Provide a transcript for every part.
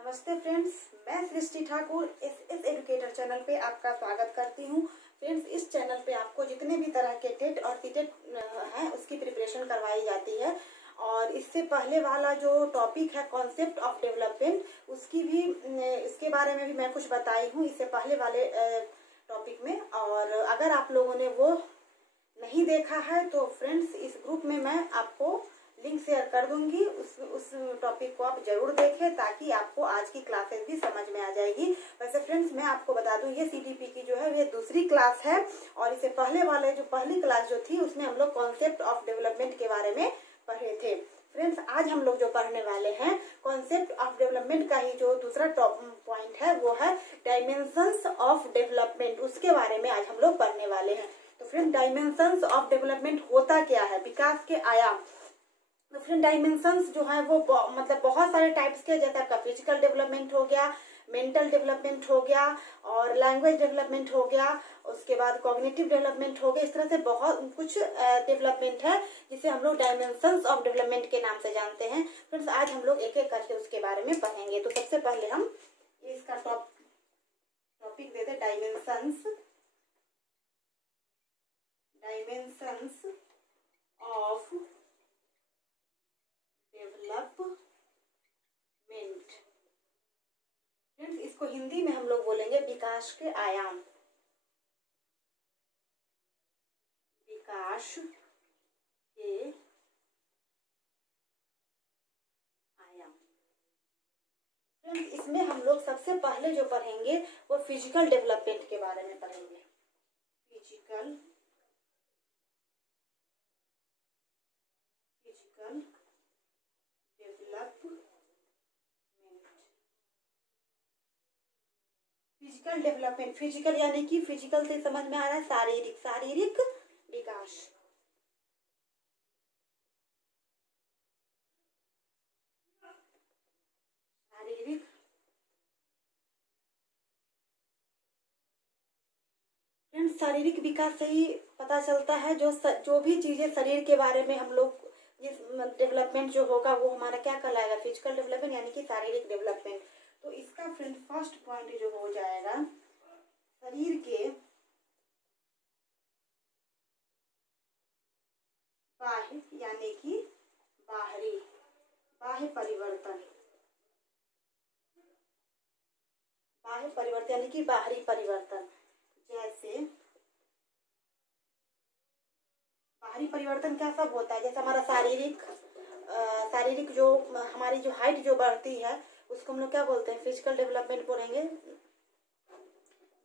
नमस्ते फ्रेंड्स, मैं सृष्टि Thakur S educator channel पे आपका स्वागत करती हूँ। फ्रेंड्स, इस चैनल पे आपको जितने भी तरह के टेट और सीटेट हैं उसकी प्रिपरेशन करवाई जाती है। और इससे पहले वाला जो टॉपिक है कॉन्सेप्ट ऑफ डेवलपमेंट, उसकी भी इसके बारे में भी मैं कुछ बताई हूँ इससे पहले वाले टॉपिक में। और अगर आप लोगों ने वो नहीं देखा है तो फ्रेंड्स, इस ग्रुप में मैं आपको लिंक शेयर कर दूंगी, उस टॉपिक को आप जरूर देखें ताकि आपको आज की क्लासेस भी समझ में आ जाएगी। वैसे फ्रेंड्स, मैं आपको बता दूं ये सीटीपी की जो है ये दूसरी क्लास है और इससे पहले वाले जो पहली क्लास जो थी उसमें हम लोग कॉन्सेप्ट ऑफ डेवलपमेंट के बारे में पढ़े थे। फ्रेंड्स, आज हम लोग जो पढ़ने वाले हैं कॉन्सेप्ट ऑफ डेवलपमेंट का ही जो दूसरा टॉप पॉइंट है वो है डायमेंशंस ऑफ डेवलपमेंट। उसके बारे में आज हम लोग पढ़ने वाले हैं। तो फ्रेंड, डायमेंशंस ऑफ डेवलपमेंट होता क्या है, विकास के आयाम। तो फ्रेंड, डायमेंशंस जो है वो मतलब बहुत सारे टाइप्स के, जैसे आपका फिजिकल डेवलपमेंट हो गया, मेंटल डेवलपमेंट हो गया और लैंग्वेज डेवलपमेंट हो गया, उसके बाद कॉग्निटिव डेवलपमेंट हो गया। इस तरह से बहुत कुछ डेवलपमेंट है जिसे हम लोग डायमेंशंस ऑफ डेवलपमेंट के नाम से जानते हैं। फ्रेंड्स, आज हम लोग एक एक करके उसके बारे में पढ़ेंगे। तो सबसे पहले हम इसका टॉपिक देते डायमेंशंस ऑफ डेवलपमेंट। फ्रेंड्स, इसको हिंदी में हम लोग बोलेंगे विकास के आयाम। विकास के आयाम। फ्रेंड्स, इसमें हम लोग सबसे पहले जो पढ़ेंगे वो फिजिकल डेवलपमेंट के बारे में पढ़ेंगे। Physical development. फिजिकल यानी कि फिजिकल से समझ में आ रहा है शारीरिक विकास। शारीरिक विकास से ही पता चलता है जो भी चीजें शरीर के बारे में हम लोग डेवलपमेंट जो होगा वो हमारा क्या कहलाएगा, फिजिकल डेवलपमेंट यानी कि शारीरिक डेवलपमेंट। तो इसका फ्रेंड फर्स्ट पॉइंट जो हो जाएगा शरीर के बाह्य यानी कि बाह्य परिवर्तन यानी कि बाहरी परिवर्तन। जैसे बाहरी परिवर्तन क्या सब होता है, जैसे हमारा शारीरिक जो हमारी जो हाइट जो बढ़ती है उसको हम लोग क्या बोलते हैं, फिजिकल डेवलपमेंट बोलेंगे।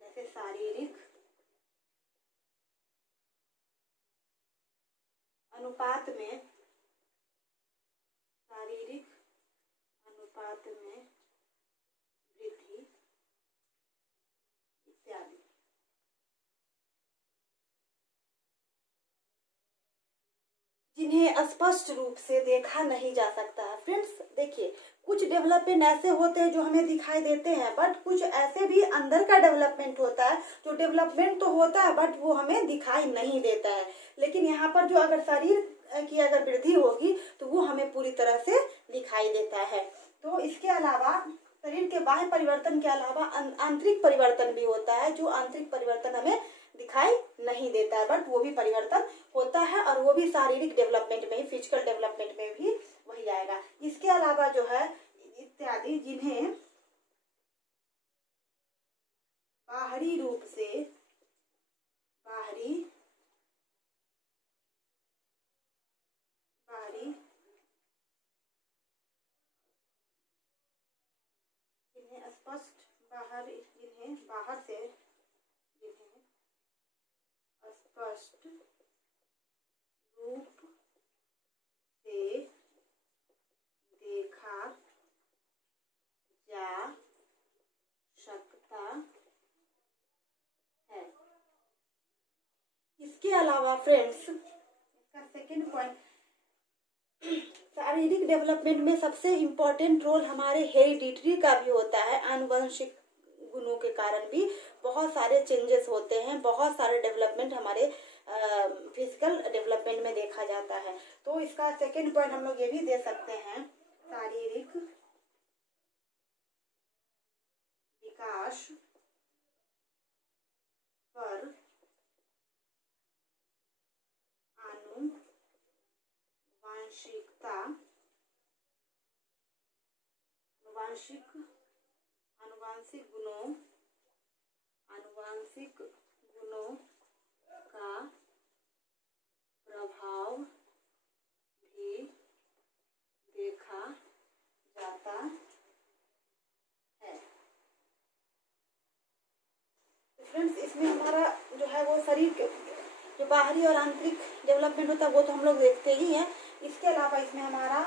जैसे शारीरिक अनुपात में वृद्धि इत्यादि। जिन्हें स्पष्ट रूप से देखा नहीं जा सकता है। फ्रेंड्स, देखिए कुछ डेवलपमेंट ऐसे होते हैं जो हमें दिखाई देते हैं, बट कुछ ऐसे भी अंदर का डेवलपमेंट होता है जो डेवलपमेंट तो होता है बट वो हमें दिखाई नहीं देता है। लेकिन यहाँ पर जो अगर शरीर की अगर वृद्धि होगी तो वो हमें पूरी तरह से दिखाई देता है। तो इसके अलावा शरीर के बाह्य परिवर्तन के अलावा आंतरिक परिवर्तन भी होता है, जो आंतरिक परिवर्तन हमें दिखाई नहीं देता है बट वो भी परिवर्तन होता है और वो भी शारीरिक डेवलपमेंट में ही, फिजिकल डेवलपमेंट में भी वही आएगा। इसके अलावा जो है इत्यादि जिन्हें बाहरी रूप से स्पष्ट रूप से देखा जा सकता है। इसके अलावा फ्रेंड्स, इसका सेकेंड पॉइंट, शारीरिक डेवलपमेंट में सबसे इम्पोर्टेंट रोल हमारे हेरिडिटरी का भी होता है। आनुवंशिक गुणों के कारण भी बहुत सारे चेंजेस होते हैं, बहुत सारे डेवलपमेंट हमारे फिजिकल डेवलपमेंट में देखा जाता है। तो इसका सेकेंड पॉइंट हम लोग ये भी दे सकते हैं, शारीरिक विकास पर आनुवांशिक गुणों का प्रभाव भी देखा जाता है। फ्रेंड्स, इसमें हमारा जो है वो शरीर के जो बाहरी और आंतरिक डेवलपमेंट होता है वो तो हम लोग देखते ही हैं। इसके अलावा इसमें हमारा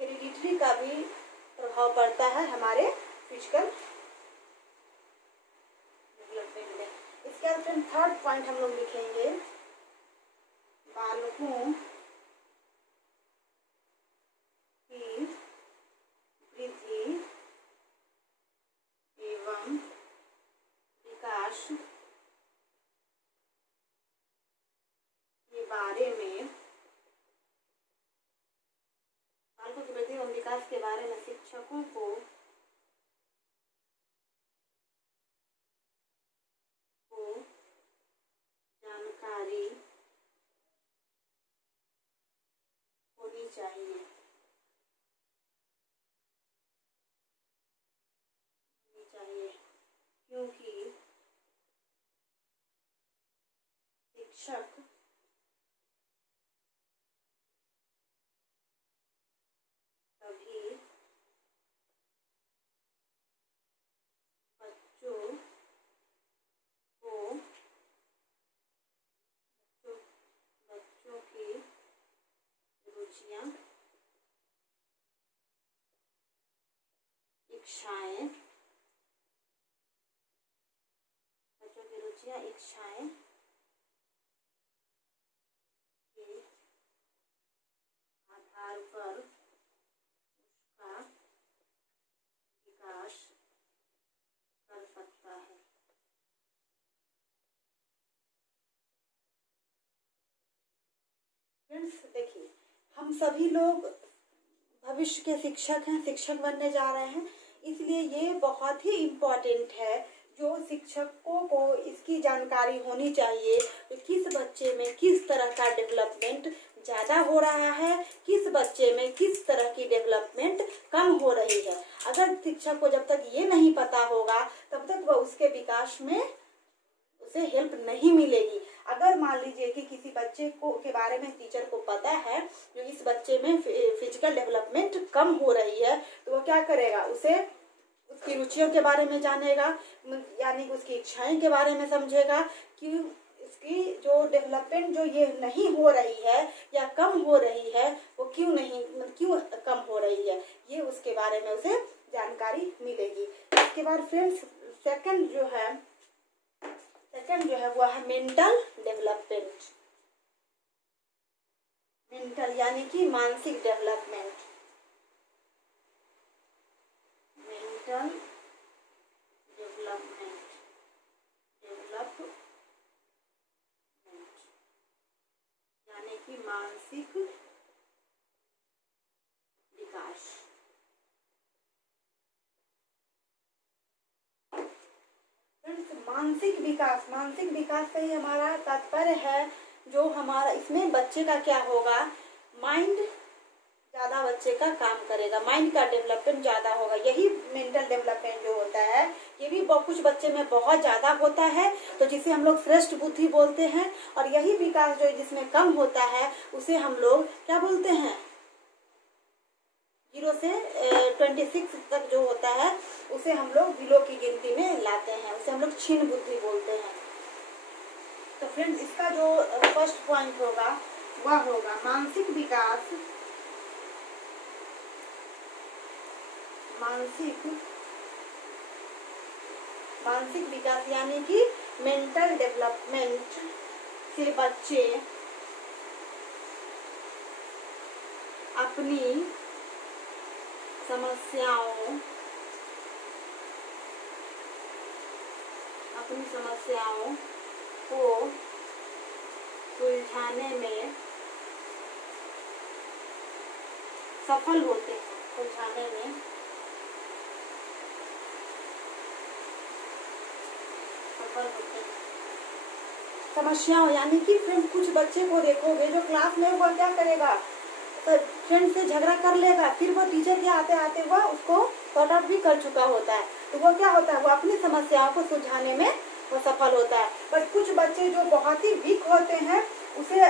हेरिडिटरी का भी प्रभाव पड़ता है हमारे फिजिकल डेवलपमेंट में। इसके बाद फ्रेंड थर्ड पॉइंट हम लोग लिखेंगे, बालकों की वृद्धि एवं विकास के बारे में, बालकों की वृद्धि एवं विकास के बारे में शिक्षकों को जानकारी होनी चाहिए, क्योंकि शिक्षक तभी बच्चों की रुचियां, इच्छाएं, इच्छाएं के आधार पर उसका विकास कर सकता है। फ्रेंड्स देखिए, हम सभी लोग भविष्य के शिक्षक हैं, शिक्षक बनने जा रहे हैं, इसलिए ये बहुत ही इम्पोर्टेंट है जो शिक्षकों को इसकी जानकारी होनी चाहिए कि किस बच्चे में किस तरह का डेवलपमेंट ज़्यादा हो रहा है, किस बच्चे में किस तरह की डेवलपमेंट कम हो रही है। अगर शिक्षक को जब तक ये नहीं पता होगा तब तक वह उसके विकास में उसे हेल्प नहीं मिलेगी। अगर मान लीजिए कि किसी बच्चे को के बारे में टीचर को पता है जो इस बच्चे में फिजिकल डेवलपमेंट कम हो रही है, तो वो क्या करेगा, उसे उसकी रुचियों के बारे में जानेगा, यानी उसकी इच्छाएं के बारे में समझेगा कि इसकी जो डेवलपमेंट जो ये नहीं हो रही है या कम हो रही है वो क्यों कम हो रही है, ये उसके बारे में उसे जानकारी मिलेगी। इसके बाद फ्रेंड्स सेकंड जो है वो है मेंटल डेवलपमेंट, मेंटल यानी कि मानसिक डेवलपमेंट, मेंटल डेवलपमेंट यानी कि मानसिक विकास। मानसिक विकास से ही हमारा तात्पर्य है जो हमारा इसमें बच्चे का क्या होगा, माइंड ज़्यादा बच्चे का काम करेगा, माइंड का डेवलपमेंट ज़्यादा होगा। यही मेंटल डेवलपमेंट जो होता है ये भी कुछ बच्चे में बहुत ज़्यादा होता है, तो जिसे हम लोग श्रेष्ठ बुद्धि बोलते हैं, और यही विकास जो जिसमें कम होता है उसे हम लोग क्या बोलते हैं, 0 से 26 तक जो होता है उसे हम लोग बिलो की गिनती में लाते हैं, उसे हम लोग क्षीण बुद्धि बोलते हैं। तो फ्रेंड्स इसका जो फर्स्ट पॉइंट होगा वह होगा मानसिक विकास, मानसिक विकास यानी कि मेंटल डेवलपमेंट से बच्चे अपनी समस्याओं को सुलझाने में सफल होते हैं, सुलझाने में समस्याओं, यानी कि फ्रेंड्स कुछ बच्चे को देखोगे जो क्लास में वो क्या करेगा, फ्रेंड से झगड़ा कर लेगा, फिर वो टीचर के आते आते वह उसको सॉर्ट आउट भी कर चुका होता है, तो वो क्या होता है, वो अपनी समस्याओं को सुलझाने में वो सफल होता है। बट कुछ बच्चे जो बहुत ही वीक होते हैं, उसे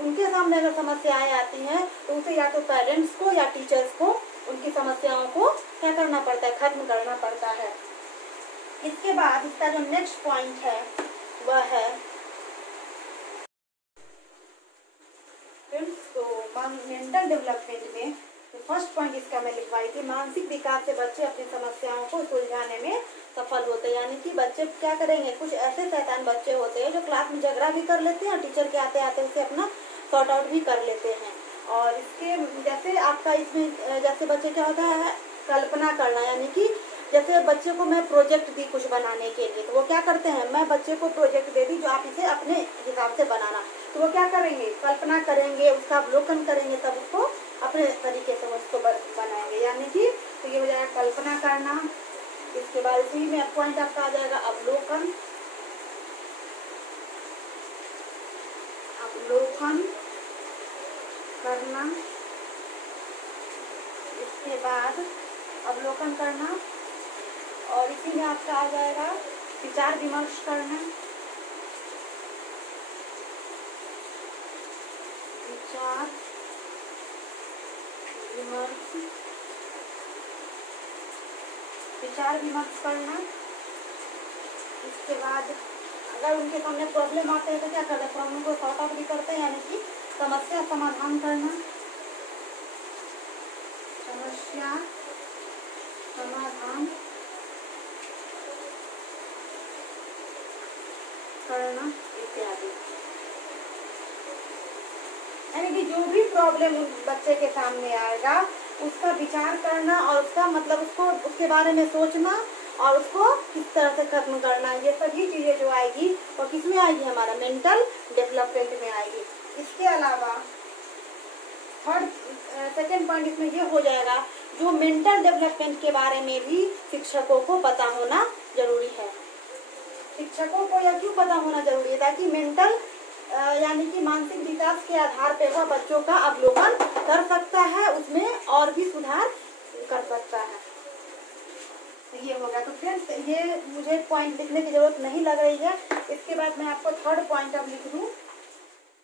उनके सामने अगर समस्याएं आती हैं तो उसे या तो पेरेंट्स को या टीचर्स को उनकी समस्याओं को क्या करना पड़ता है, खत्म करना पड़ता है। इसके बाद इसका जो नेक्स्ट पॉइंट है वह है तो मेंटल डेवलपमेंट में तो फर्स्ट पॉइंट इसका मैं लिखवाई थी, मानसिक विकास से बच्चे अपनी समस्याओं को सुलझाने में सफल होते हैं। यानी कि बच्चे क्या करेंगे, कुछ ऐसे शैतान बच्चे होते हैं जो क्लास में झगड़ा भी कर लेते हैं और टीचर के आते आते उसे अपना सॉर्ट आउट भी कर लेते हैं। और इसके जैसे आपका इसमें जैसे बच्चे क्या होता है, कल्पना करना, यानी कि जैसे बच्चे को मैं प्रोजेक्ट दी कुछ बनाने के लिए, तो वो क्या करते हैं, मैं बच्चे को प्रोजेक्ट दे दी जो आप इसे अपने हिसाब से बनाना, तो वो क्या करेंगे, कल्पना करेंगे, उसका अवलोकन करेंगे, तब उसको अपने तरीके से उसको बनाएंगे। यानी कि तो ये हो जाएगा कल्पना करना। इसके बाद इसी में पॉइंट आपका आ जाएगा अवलोकन, अवलोकन करना। इसके बाद अवलोकन करना और इसी में आपका आ जाएगा विचार विमर्श करना, विचार विमर्श, विचार विमर्श करना। इसके बाद अगर उनके सामने प्रॉब्लम आते हैं तो क्या करते हैं, प्रॉब्लम को सॉर्ट आउट भी करते हैं, यानी कि समस्या समाधान करना, समस्या समाधान करना इत्यादि। यानी कि जो भी प्रॉब्लम बच्चे के सामने आएगा उसका विचार करना और उसका मतलब उसको उसके बारे में सोचना और उसको किस तरह से खत्म करना, ये सभी चीजें जो आएगी और किसमें आएगी, हमारा मेंटल डेवलपमेंट में आएगी। इसके अलावा थर्ड सेकेंड पॉइंट इसमें ये हो जाएगा, जो मेंटल डेवलपमेंट के बारे में भी शिक्षकों को पता होना जरूरी है। शिक्षकों को यह क्यों पता होना जरूरी है, ताकि मेंटल यानी कि मानसिक विकास के आधार पर वह बच्चों का अवलोकन कर सकता है, उसमें और भी सुधार कर सकता है। ये होगा। तो फ्रेंड्स ये मुझे पॉइंट लिखने की जरूरत नहीं लग रही है। इसके बाद मैं आपको थर्ड पॉइंट अब लिख दूं,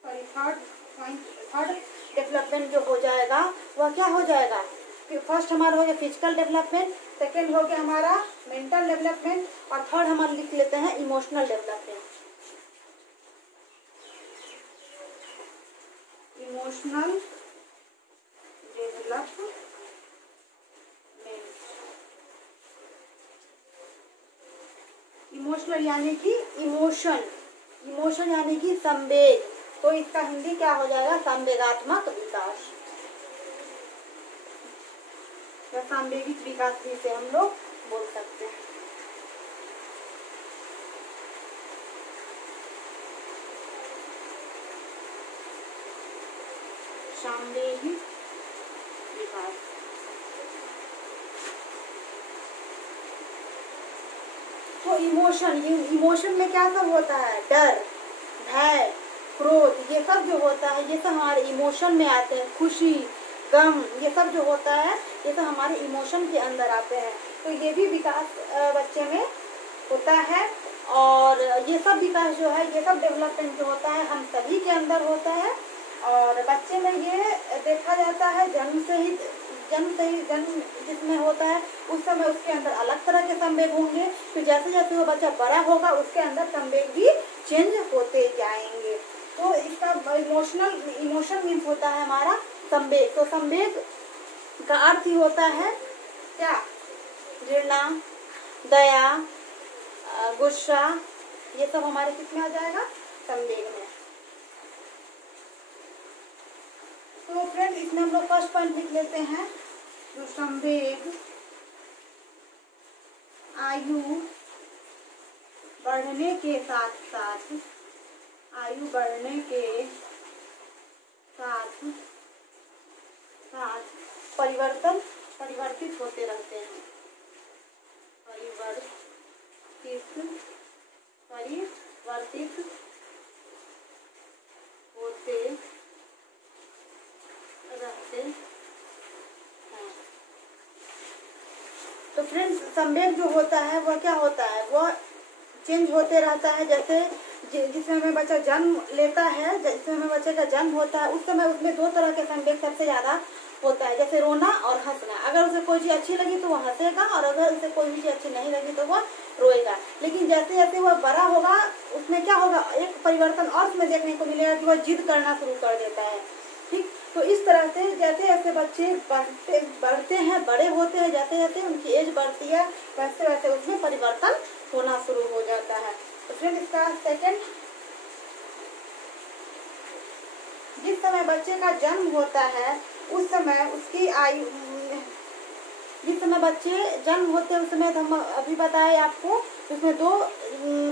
सॉरी थर्ड डेवलपमेंट जो हो जाएगा वह क्या हो जाएगा, फर्स्ट हमारा हो गया फिजिकल डेवलपमेंट, सेकेंड हो गया हमारा मेंटल डेवलपमेंट और थर्ड हमारा लिख लेते हैं emotional development. Emotional development, emotional यानी कि इमोशन यानी कि संवेग, तो इसका हिंदी क्या हो जाएगा, संवेगात्मक विकास या सांवेगिक विकास भी से हम लोग बोल सकते हैं। सांवेगिक विकास। तो इमोशन में क्या सब होता है, डर, भय, क्रोध, ये सब जो होता है ये सब हमारे इमोशन में आते हैं। खुशी, गम, ये सब जो होता है ये सब हमारे इमोशन के अंदर आते हैं। तो ये भी विकास बच्चे में होता है और ये सब विकास जो है, ये सब डेवलपमेंट जो होता है हम सभी के अंदर होता है। और बच्चे में ये देखा जाता है जन्म से ही जन्म जिसमें होता है उस समय उसके अंदर अलग तरह के संवेग होंगे, फिर जैसे जैसे वो बच्चा बड़ा होगा उसके अंदर संवेग भी चेंज होते जाएंगे। तो इसका इमोशन मीन्स होता है हमारा संवेग। तो संवेग का अर्थ ही होता है क्या, घृणा, दया, गुस्सा, ये सब हमारे किसमें आ जाएगा, संवेग में। तो फ्रेंड इसमें हम लोग फर्स्ट पॉइंट लिख लेते हैं, जो संवेग आयु बढ़ने के साथ परिवर्तित होते रहते हैं, परिवर्तित तो फ्रेंड्स संवेग जो होता है वह क्या होता है, वह चेंज होते रहता है। जैसे जिस समय बच्चा जन्म लेता है, जिस समय बच्चे का जन्म होता है, उस समय उसमें 2 तरह के संवेग सबसे ज्यादा होता है, जैसे रोना और हंसना। अगर उसे कोई चीज अच्छी लगी तो वह हंसेगा, और अगर उसे कोई भी चीज अच्छी नहीं लगी तो वह रोएगा। लेकिन जैसे जैसे वह बड़ा होगा उसमें क्या होगा, एक परिवर्तन और उसमें देखने को मिलेगा कि वह जिद करना शुरू कर देता है। ठीक, तो इस तरह से जैसे जैसे बच्चे बढ़ते हैं, बड़े होते हैं, जैसे जैसे उनकी एज बढ़ती है वैसे वैसे उसमें परिवर्तन होना शुरू हो जाता है। तो फ्रेंड इसका सेकंड, जिस समय बच्चे का जन्म होता है उस समय उसकी आयु, जिस समय बच्चे जन्म होते हैं उस समय हम अभी बताए आपको, उसमें 2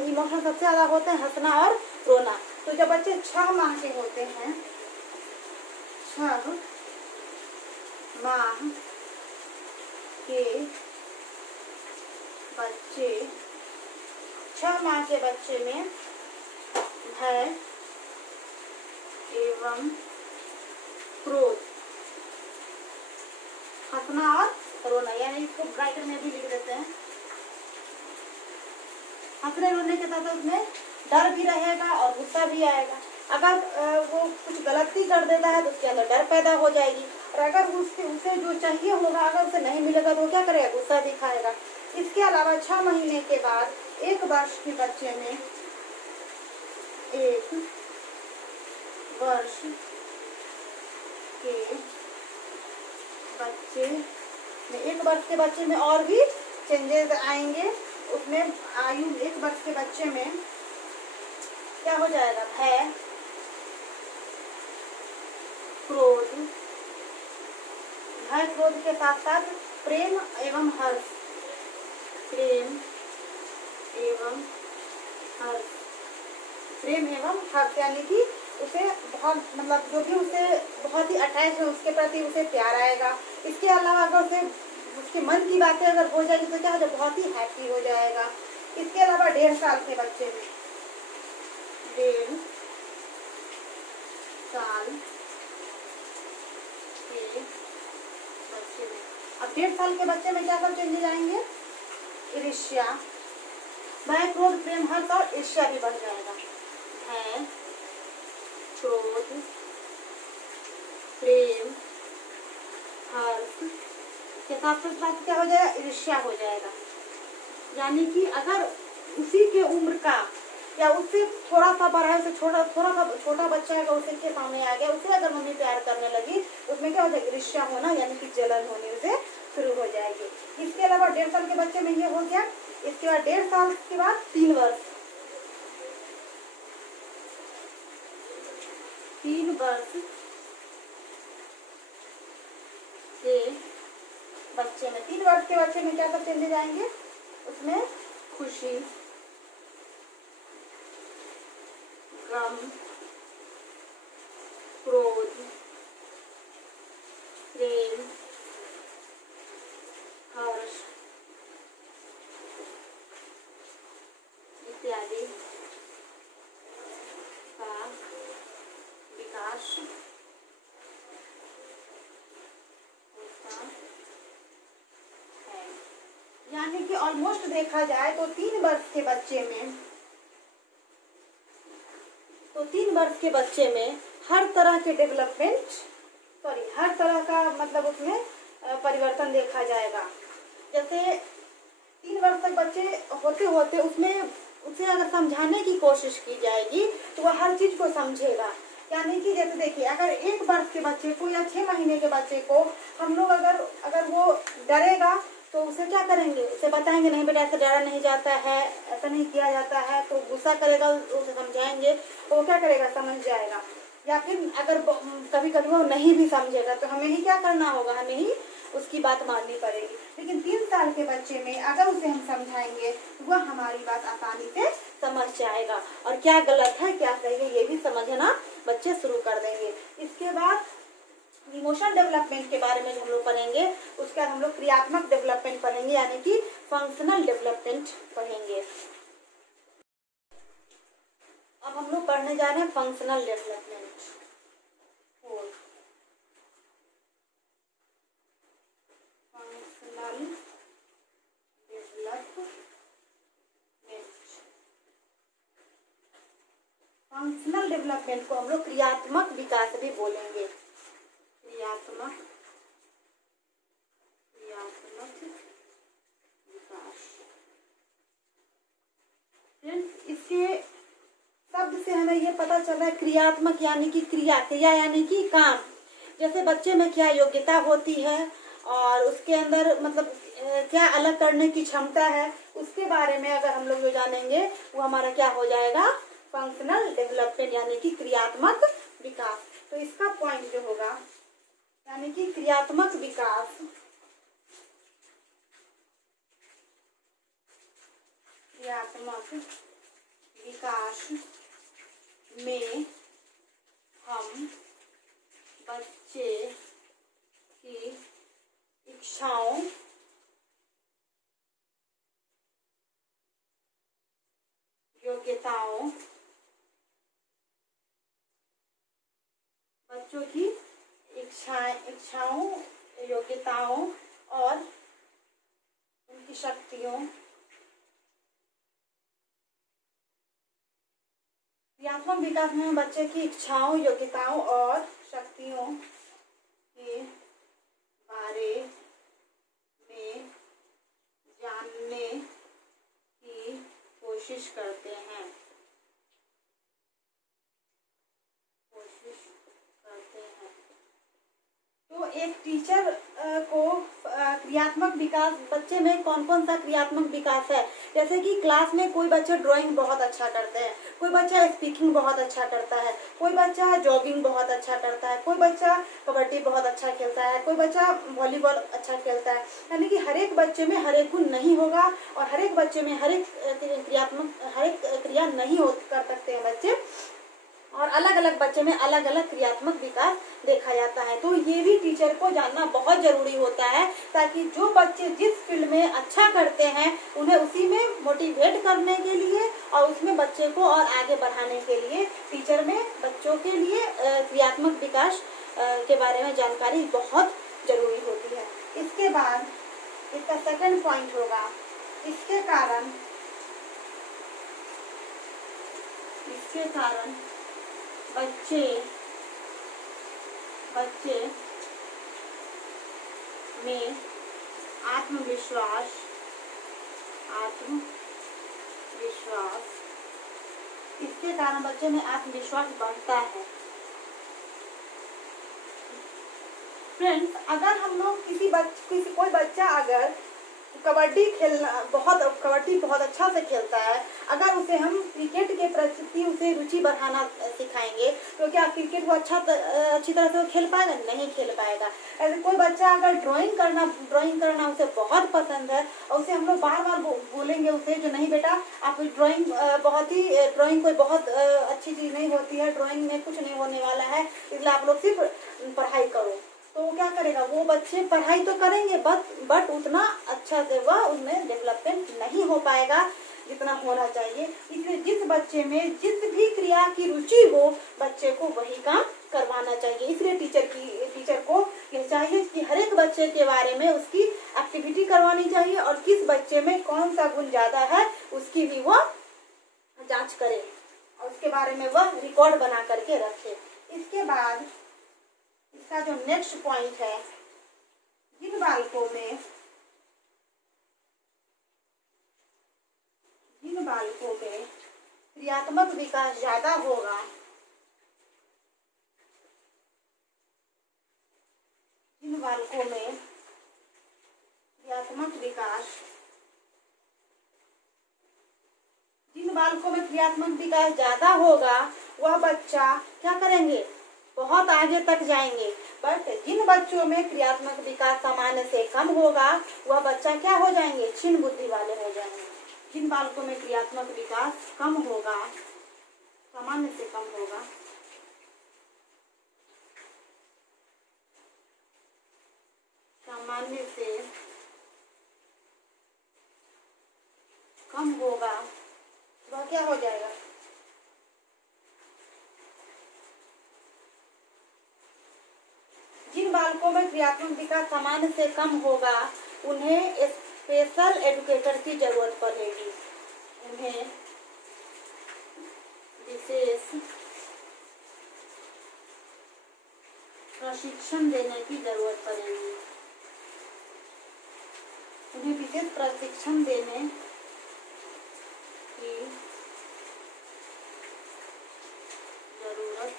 इमोशन सबसे ज्यादा होते हैं, हंसना और रोना। तो जब बच्चे 6 माह के होते हैं, 6 माह के बच्चे, 6 माह के बच्चे में भय एवं क्रोध, हंसना और रोना, यानी इसको ब्राइटर में भी लिख देते हैं। हंसने रोने के साथ उसमें डर भी रहेगा और गुस्सा भी आएगा। अगर वो कुछ गलती कर देता है तो उसके अंदर डर पैदा हो जाएगी, और अगर उसे जो चाहिए होगा अगर उसे नहीं मिलेगा तो वो क्या करेगा, गुस्सा दिखाएगा। इसके अलावा 6 महीने के बाद 1 वर्ष के बच्चे में, 1 वर्ष के बच्चे में, 1 वर्ष के बच्चे में और भी चेंजेस आएंगे। उसमें आयु 1 वर्ष के बच्चे में क्या हो जाएगा, भय, क्रोध, भय क्रोध के साथ साथ प्रेम एवं हर्ष, प्रेम एवं हर्ष, प्रेम एवं हर्ष, यानी कि उसे बहुत, मतलब जो भी उसे बहुत ही अटैच है उसके प्रति उसे प्यार आएगा। इसके अलावा अगर उसे उसके मन की बातें अगर हो जाएगी तो क्या हो जाएगा, बहुत ही हैप्पी हो जाएगा। इसके अलावा 1.5 साल के बच्चे में, 1.5 साल के बच्चे में, अब 1.5 साल के बच्चे में क्या सब चेंजेस आएंगे, ईर्ष्या, भय क्रोध प्रेम हर्ष और ईर्ष्या भी बढ़ जाएगा। भय क्रोध प्रेम हर्ष के साथ साथ क्या हो जाएगा, ईर्ष्या हो जाएगा। यानी कि अगर उसी के उम्र का या उससे थोड़ा सा बड़ा है, थोड़ा सा छोटा बच्चा है, अगर उसे के सामने आ गया, उसे अगर मम्मी प्यार करने लगी उसमें क्या हो जाएगा, ईर्ष्या होना, यानी कि जलन होने से शुरू हो जाएगी। इसके अलावा 1.5 साल के बच्चे में ये हो गया। इसके बाद 1.5 साल के बाद 3 वर्ष, 3 वर्ष के बच्चे में, 3 वर्ष के बच्चे में क्या सब चेंजेस आएंगे, उसमें खुशी, गम, क्रोध, प्रेम, हर्ष इत्यादि का विकास होता है। यानी कि ऑलमोस्ट देखा जाए तो 3 वर्ष के बच्चे में, तो 3 वर्ष के बच्चे में हर तरह के डेवलपमेंट, हर तरह का मतलब उसमें परिवर्तन देखा जाएगा। जैसे 3 वर्ष तक बच्चे होते होते उसमें उसे अगर समझाने की कोशिश की जाएगी तो वह हर चीज को समझेगा। यानी कि जैसे देखिए, अगर 1 वर्ष के बच्चे को या 6 महीने के बच्चे को हम लोग अगर वो डरेगा तो उसे क्या करेंगे, उसे बताएंगे नहीं बेटा ऐसे डरा नहीं जाता है, ऐसा नहीं किया जाता है, तो गुस्सा करेगा, उसे समझाएंगे तो वो क्या करेगा, समझ जाएगा। या फिर अगर कभी कभी वो नहीं भी समझेगा तो हमें ही क्या करना होगा, हमें ही उसकी बात माननी पड़ेगी। लेकिन 3 साल के बच्चे में अगर उसे हम समझाएंगे तो वह हमारी बात आसानी से समझ जाएगा, और क्या गलत है क्या सही है ये भी समझना बच्चे शुरू कर देंगे। इसके बाद इमोशनल डेवलपमेंट के बारे में हम लोग पढ़ेंगे। उसके बाद हम लोग क्रियात्मक डेवलपमेंट पढ़ेंगे, यानी कि फंक्शनल डेवलपमेंट पढ़ेंगे। अब हम लोग पढ़ने जा रहे हैं functional development. Functional functional development को हम लोग क्रियात्मक विकास भी बोलेंगे। क्रियात्मक विकास। फ्रेंड्स, इसके शब्द से हमें ये पता चल रहा है क्रियात्मक यानी कि क्रिया, क्रिया यानी कि काम। जैसे बच्चे में क्या योग्यता होती है और उसके अंदर मतलब क्या अलग करने की क्षमता है, उसके बारे में अगर हम लोग जो जानेंगे वो हमारा क्या हो जाएगा, फंक्शनल डेवलपमेंट यानी कि क्रियात्मक विकास। तो इसका पॉइंट जो होगा यानी कि क्रियात्मक विकास, क्रियात्मक विकास में हम बच्चे की इच्छाओं, योग्यताओं, बच्चों की इच्छाओं, योग्यताओं और उनकी शक्तियों, क्रियात्मक विकास में बच्चे की इच्छाओं, योग्यताओं और शक्तियों के बारे में जानने की कोशिश करते हैं। तो एक टीचर को क्रियात्मक विकास, बच्चे में कौन कौन सा क्रियात्मक विकास है, जैसे कि क्लास में कोई बच्चे ड्राइंग बहुत अच्छा करते हैं, कोई बच्चा स्पीकिंग बहुत अच्छा करता है, कोई बच्चा जॉगिंग बहुत अच्छा करता है, कोई बच्चा कबड्डी बहुत अच्छा खेलता है, कोई बच्चा वॉलीबॉल अच्छा खेलता है। यानी कि हर एक बच्चे में हर एक गुण नहीं होगा और हर एक बच्चे में हर एक क्रिया नहीं कर सकते हैं बच्चे, और अलग अलग बच्चे में अलग अलग क्रियात्मक विकास देखा जाता है। तो ये भी टीचर को जानना बहुत जरूरी होता है, ताकि जो बच्चे जिस फील्ड में अच्छा करते हैं उन्हें उसी में मोटिवेट करने के लिए और उसमें बच्चे को और आगे बढ़ाने के लिए टीचर में बच्चों के लिए क्रियात्मक विकास के बारे में जानकारी बहुत जरूरी होती है। इसके बाद इसका सेकंड पॉइंट होगा, इसके कारण बच्चे में आत्मविश्वास इसके कारण बच्चे में आत्मविश्वास बढ़ता है। फ्रेंड्स, अगर हम लोग कोई बच्चा अगर कबड्डी बहुत अच्छा से खेलता है, अगर उसे हम क्रिकेट के प्रति उसे रुचि बढ़ाना सिखाएंगे तो क्या क्रिकेट वो अच्छी तरह से खेल पाएगा? नहीं खेल पाएगा। ऐसे कोई बच्चा अगर ड्राइंग करना उसे बहुत पसंद है और उसे हम लोग बार बार बोलेंगे उसे जो नहीं बेटा आप ड्राइंग कोई बहुत अच्छी चीज नहीं होती है, ड्राइंग में कुछ नहीं होने वाला है, इसलिए आप लोग सिर्फ पढ़ाई करो, तो वो क्या करेगा? वो बच्चे पढ़ाई तो करेंगे बट उतना अच्छा से वह उनमें डेवलपमेंट नहीं हो पाएगा जितना होना चाहिए। इसलिए जिस बच्चे में जिस भी क्रिया की रुचि हो बच्चे को वही काम करवाना चाहिए। इसलिए टीचर को यह चाहिए कि हर एक बच्चे के बारे में उसकी एक्टिविटी करवानी चाहिए और किस बच्चे में कौन सा गुण ज्यादा है उसकी भी वह जांच करे और उसके बारे में वह रिकॉर्ड बना करके रखे। इसके बाद इसका जो नेक्स्ट पॉइंट है, जिन बालकों में क्रियात्मक विकास ज्यादा होगा, जिन बालकों में क्रियात्मक विकास ज्यादा होगा वह बच्चा क्या करेंगे? बहुत आगे तक जाएंगे। बट जिन बच्चों में क्रियात्मक विकास सामान्य से कम होगा वह बच्चा क्या हो जाएंगे? क्षीण बुद्धि वाले हो जाएंगे। जिन बालकों में क्रियात्मक विकास कम होगा, सामान्य से कम होगा, वह क्या हो जाएगा? जिन बालकों में क्रियात्मक विकास सामान्य से कम होगा उन्हें स्पेशल एजुकेटर की जरूरत पड़ेगी। उन्हें विशेष प्रशिक्षण देने की जरूरत पड़ेगी, उन्हें विशेष प्रशिक्षण देने की जरूरत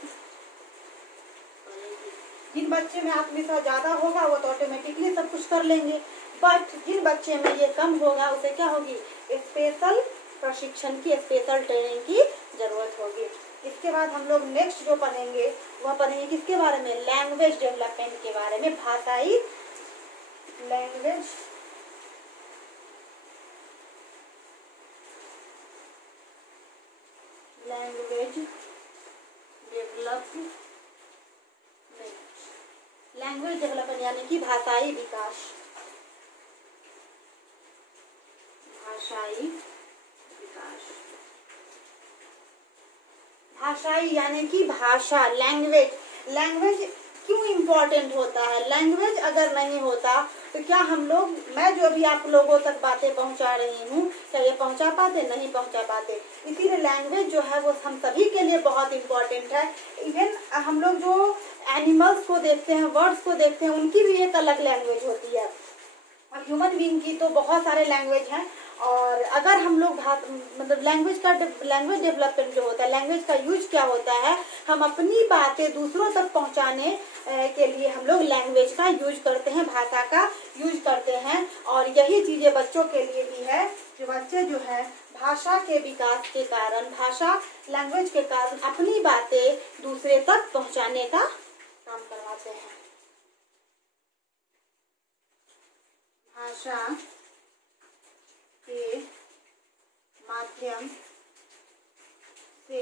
पड़ेगी। जिन बच्चे में आत्मविश्वास ज्यादा होगा वो तो ऑटोमेटिकली सब कुछ कर लेंगे, बट जिन बच्चे में ये कम होगा उसे क्या होगी, स्पेशल प्रशिक्षण की, स्पेशल ट्रेनिंग की जरूरत होगी। इसके बाद हम लोग नेक्स्ट जो पढ़ेंगे वह पढ़ेंगे किसके बारे में, लैंग्वेज डेवलपमेंट के बारे में, भाषाई लैंग्वेज डेवलपमेंट यानी कि भाषाई विकास, भाषाई विकास। भाषाई यानी कि भाषा, लैंग्वेज क्यों इम्पोर्टेंट होता है। लैंग्वेज अगर नहीं होता तो क्या हम लोग, मैं जो भी आप लोगों तक बातें पहुंचा रही हूँ, क्या ये पहुंचा पाते, नहीं पहुंचा पाते। इसीलिए लैंग्वेज जो है वो हम सभी के लिए बहुत इम्पोर्टेंट है। इवन हम लोग जो एनिमल्स को देखते हैं, बर्ड्स को देखते हैं, उनकी भी एक अलग लैंग्वेज होती है, और ह्यूमन बीइंग की तो बहुत सारे लैंग्वेज हैं। और अगर हम लोग मतलब लैंग्वेज डेवलपमेंट जो होता है, लैंग्वेज का यूज क्या होता है, हम अपनी बातें दूसरों तक पहुंचाने के लिए हम लोग लैंग्वेज का यूज करते हैं, भाषा का यूज करते हैं। और यही चीजें बच्चों के लिए भी है, जो बच्चे जो है भाषा के विकास के कारण, भाषा लैंग्वेज के कारण अपनी बातें दूसरे तक पहुंचाने का काम करवाते हैं। भाषा के माध्यम से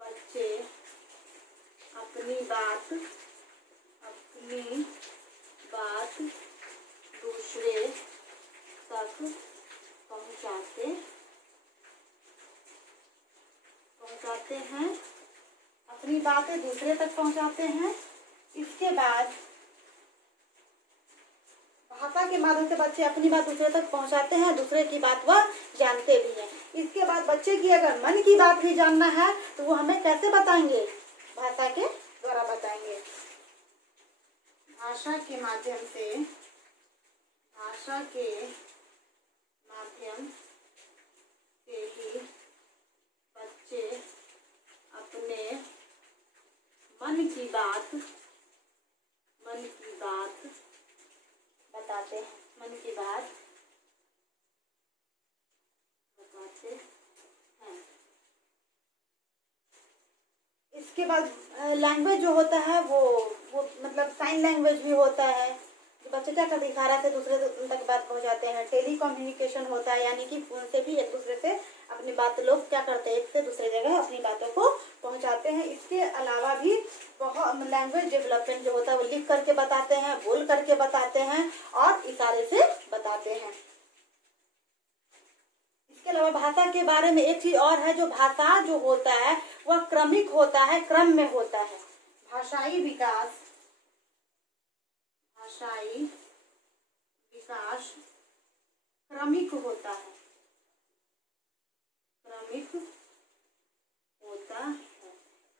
बच्चे अपनी बात दूसरे तक पहुंचाते हैं, अपनी बातें दूसरे तक पहुंचाते हैं। इसके बाद भाषा के माध्यम से बच्चे अपनी बात दूसरे तक पहुंचाते हैं, दूसरे की बात वह जानते भी हैं। इसके बाद बच्चे की अगर मन की बात भी जानना है तो वो हमें कैसे बताएंगे, भाषा के द्वारा बताएंगे। भाषा के माध्यम से ही बच्चे अपने मन की बात बताते हैं, इसके बाद लैंग्वेज जो होता है वो मतलब साइन लैंग्वेज भी होता है। बच्चे क्या करते हैं, इशारा से दूसरे तक बात पहुंचाते हैं। टेलीकम्युनिकेशन होता है, यानी कि फोन से भी एक दूसरे से अपनी बात लोग क्या करते हैं, एक से दूसरे जगह अपनी बातों को पहुंचाते हैं। इसके अलावा भी बहुत लैंग्वेज डेवलपमेंट जो होता है वो लिख करके बताते हैं, बोल करके बताते हैं और इशारे से बताते हैं। इसके अलावा भाषा के बारे में एक चीज और है, जो भाषा जो होता है वह क्रमिक होता है, क्रम में होता है। भाषाई विकास क्रमिक होता है,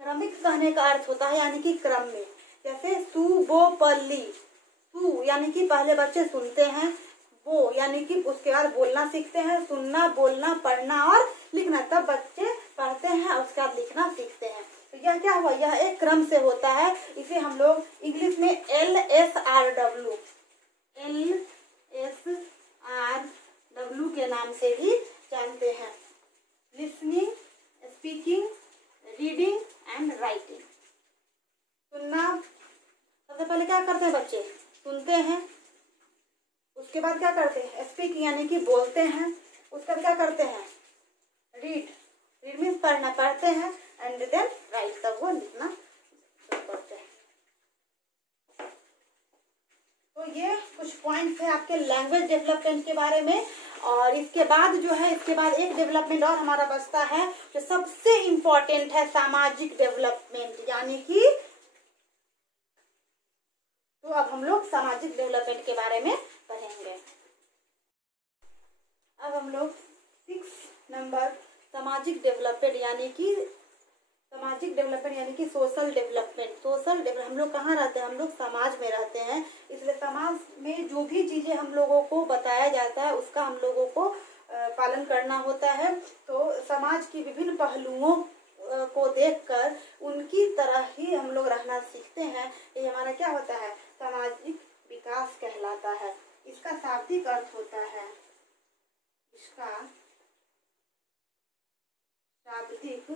क्रमिक कहने का अर्थ होता है यानी कि क्रम में। जैसे सु बो पल्ली, सु यानी कि पहले बच्चे सुनते हैं, वो यानी कि उसके बाद बोलना सीखते हैं, सुनना, बोलना, पढ़ना और लिखना, तब बच्चे पढ़ते हैं और उसके बाद लिखना सीखते हैं। तो यह क्या हुआ, यह एक क्रम से होता है। इसे हम लोग इंग्लिश में LSRW के नाम से भी जानते हैं। Listening, speaking, reading and writing. सुनना, सबसे पहले क्या करते हैं बच्चे, सुनते हैं, उसके बाद क्या करते हैं, स्पीकिंग यानी कि बोलते हैं, उसके बाद क्या करते हैं, रीड मीन्स पढ़ना, पढ़ते हैं, एंड देन राइट, तब वो लिखना शुरू करते हैं। तो ये कुछ पॉइंट्स है आपके लैंग्वेज डेवलपमेंट के बारे में। और इसके बाद जो है, इसके बाद एक डेवलपमेंट और हमारा बचता है जो सबसे इम्पोर्टेंट है, सामाजिक डेवलपमेंट, यानी कि तो अब हम लोग सामाजिक डेवलपमेंट के बारे में पढ़ेंगे। अब हम लोग 6 नंबर सामाजिक डेवलपमेंट यानी कि सामाजिक डेवलपमेंट यानी कि सोशल डेवलपमेंट। हम लोग कहाँ रहते हैं, हम लोग समाज में रहते हैं, इसलिए समाज में जो भी चीजें हम लोगों को बताया जाता है उसका हम लोगों को पालन करना होता है। तो समाज की विभिन्न पहलुओं को देखकर उनकी तरह ही हम लोग रहना सीखते हैं। ये हमारा क्या होता है, सामाजिक विकास कहलाता है। इसका शाब्दिक अर्थ होता है, इसका शाब्दिक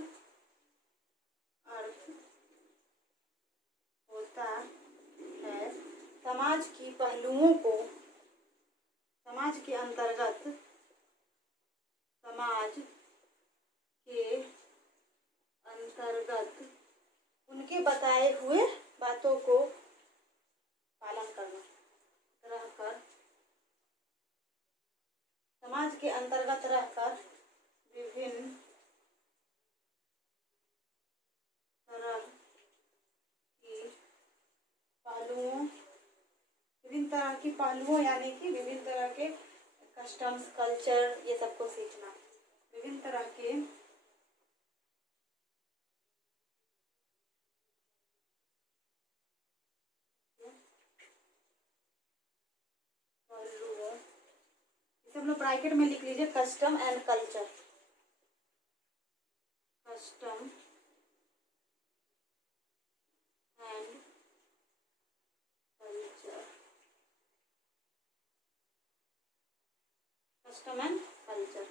अर्थ होता है समाज की पहलुओं को, समाज के अंतर्गत, समाज के अंतर्गत उनके बताए हुए बातों को पालन करना, रहकर समाज के अंतर्गत रहकर विभिन्न तरह की पहलुओं यानी कि विभिन्न तरह के कस्टम्स, कल्चर, ये सबको सीखना। विभिन्न तरह के पहलुओं, इसे हम लोग ब्रैकेट में लिख लीजिए, custom and culture, custom and culture, custom and culture.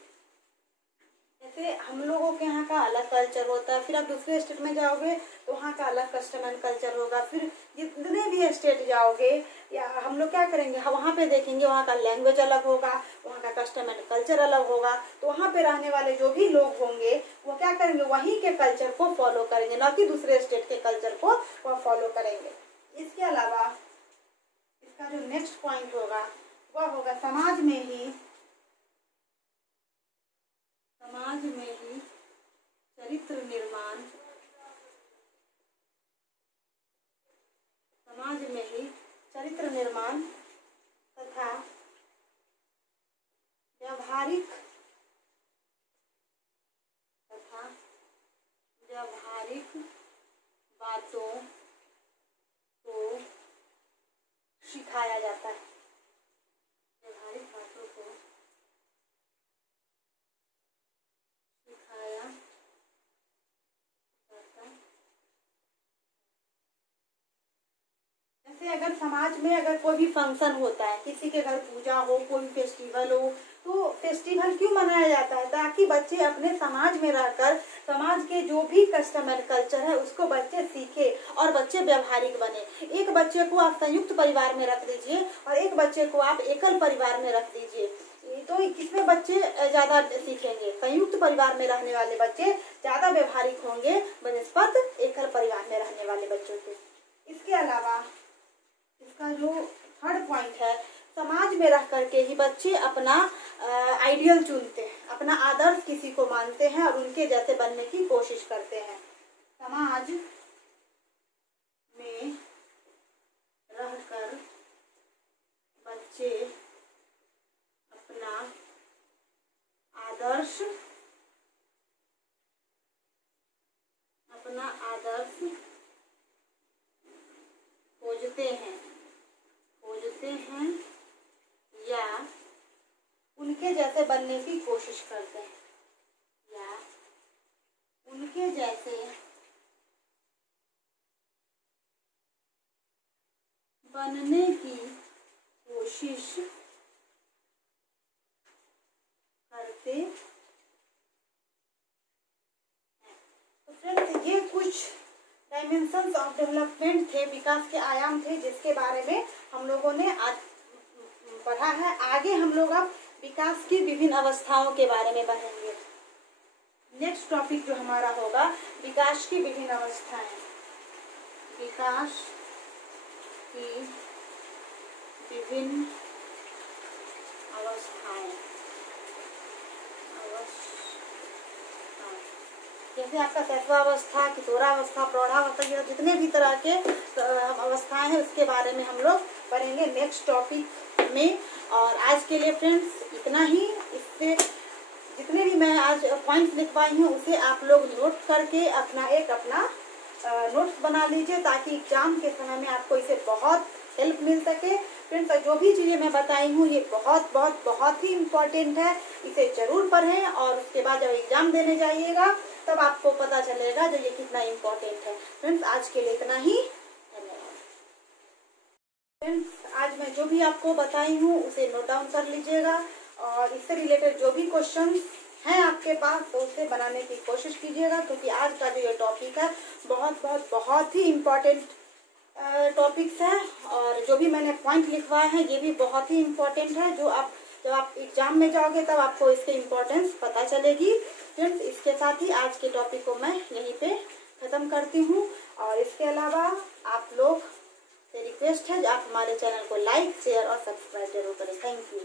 जैसे हम लोगों के यहाँ का अलग कल्चर होता है, फिर आप दूसरे स्टेट में जाओगे तो वहाँ का अलग कस्टम एंड कल्चर होगा। फिर जितने भी स्टेट जाओगे या हम लोग क्या करेंगे, वहाँ पे देखेंगे वहाँ का लैंग्वेज अलग होगा, वहाँ का कस्टम एंड कल्चर अलग होगा। तो वहाँ पे रहने वाले जो भी लोग होंगे वो क्या करेंगे, वहीं के कल्चर को फॉलो करेंगे, ना कि दूसरे स्टेट के कल्चर को वो फॉलो करेंगे। इसके अलावा इसका जो नेक्स्ट पॉइंट होगा वह होगा समाज में ही चरित्र निर्माण, समाज में ही चरित्र निर्माण तथा व्यावहारिक बातों को सिखाया जाता है। व्यावहारिक बातों को सिखाया जाता है। जैसे अगर समाज में अगर कोई भी फंक्शन होता है, किसी के घर पूजा हो, कोई फेस्टिवल हो, तो फेस्टिवल क्यों मनाया जाता है, ताकि बच्चे अपने समाज में रहकर समाज के जो भी कस्टम एंड कल्चर है उसको बच्चे सीखे और बच्चे व्यवहारिक बने। एक बच्चे को आप संयुक्त परिवार में रख दीजिए और एक बच्चे को आप एकल परिवार में रख दीजिए, तो किसमें बच्चे ज्यादा सीखेंगे, संयुक्त परिवार में रहने वाले बच्चे ज्यादा व्यवहारिक होंगे बनिस्पत एकल परिवार में रहने वाले बच्चों के। इसके अलावा इसका जो थर्ड पॉइंट है, समाज में रह करके ही बच्चे अपना आइडियल चुनते हैं, अपना आदर्श किसी को मानते हैं और उनके जैसे बनने की कोशिश करते हैं। समाज में रहकर बच्चे अपना आदर्श खोजते हैं या उनके जैसे बनने की कोशिश करते हैं, या उनके जैसे बनने की कोशिश करते हैं। तो फ्रेंड्स, ये कुछ डायमेंशंस ऑफ डेवलपमेंट थे, विकास के आयाम थे, जिसके बारे में हम लोगों ने आज पढ़ा है। आगे हम लोग अब विकास की विभिन्न अवस्थाओं के बारे में पढ़ेंगे। नेक्स्ट टॉपिक जो हमारा होगा, विकास की विभिन्न अवस्थाएं। विकास की विभिन्न अवस्थाएं, जैसे आपका शैशवावस्था, किशोरावस्था, प्रौढ़ावस्था, ये जितने भी तरह के अवस्थाएं हैं उसके बारे में हम लोग पढ़ेंगे नेक्स्ट टॉपिक में। और आज के लिए फ्रेंड्स इतना ही। इससे जितने भी मैं आज पॉइंट्स लिखवाई हूँ उसे आप लोग नोट करके अपना नोट्स बना लीजिए, ताकि एग्जाम के समय में आपको इसे बहुत हेल्प मिल सके। फ्रेंड्स, जो भी चीज़ें मैं बताई हूँ ये बहुत बहुत बहुत ही इम्पोर्टेंट है, इसे जरूर पढ़ें और उसके बाद जब एग्जाम देने जाइएगा तब आपको पता चलेगा जो ये कितना इम्पोर्टेंट है। फ्रेंड्स, आज के लिए इतना ही, धन्यवाद। फ्रेंड्स, आज मैं जो भी आपको बताई हूँ उसे नोट डाउन कर लीजिएगा और इससे रिलेटेड जो भी क्वेश्चन हैं आपके पास तो उसे बनाने की कोशिश कीजिएगा, क्योंकि आज का जो ये टॉपिक है बहुत बहुत बहुत ही इम्पोर्टेंट टॉपिक्स है और जो भी मैंने पॉइंट लिखवाए हैं ये भी बहुत ही इम्पोर्टेंट है, जो आप जब आप एग्जाम में जाओगे तब आपको इसके इम्पोर्टेंस पता चलेगी। फ्रेंड्स, इसके साथ ही आज के टॉपिक को मैं यहीं पे ख़त्म करती हूँ और इसके अलावा आप लोग से रिक्वेस्ट है आप हमारे चैनल को लाइक, शेयर और सब्सक्राइब जरूर करें। Thank you.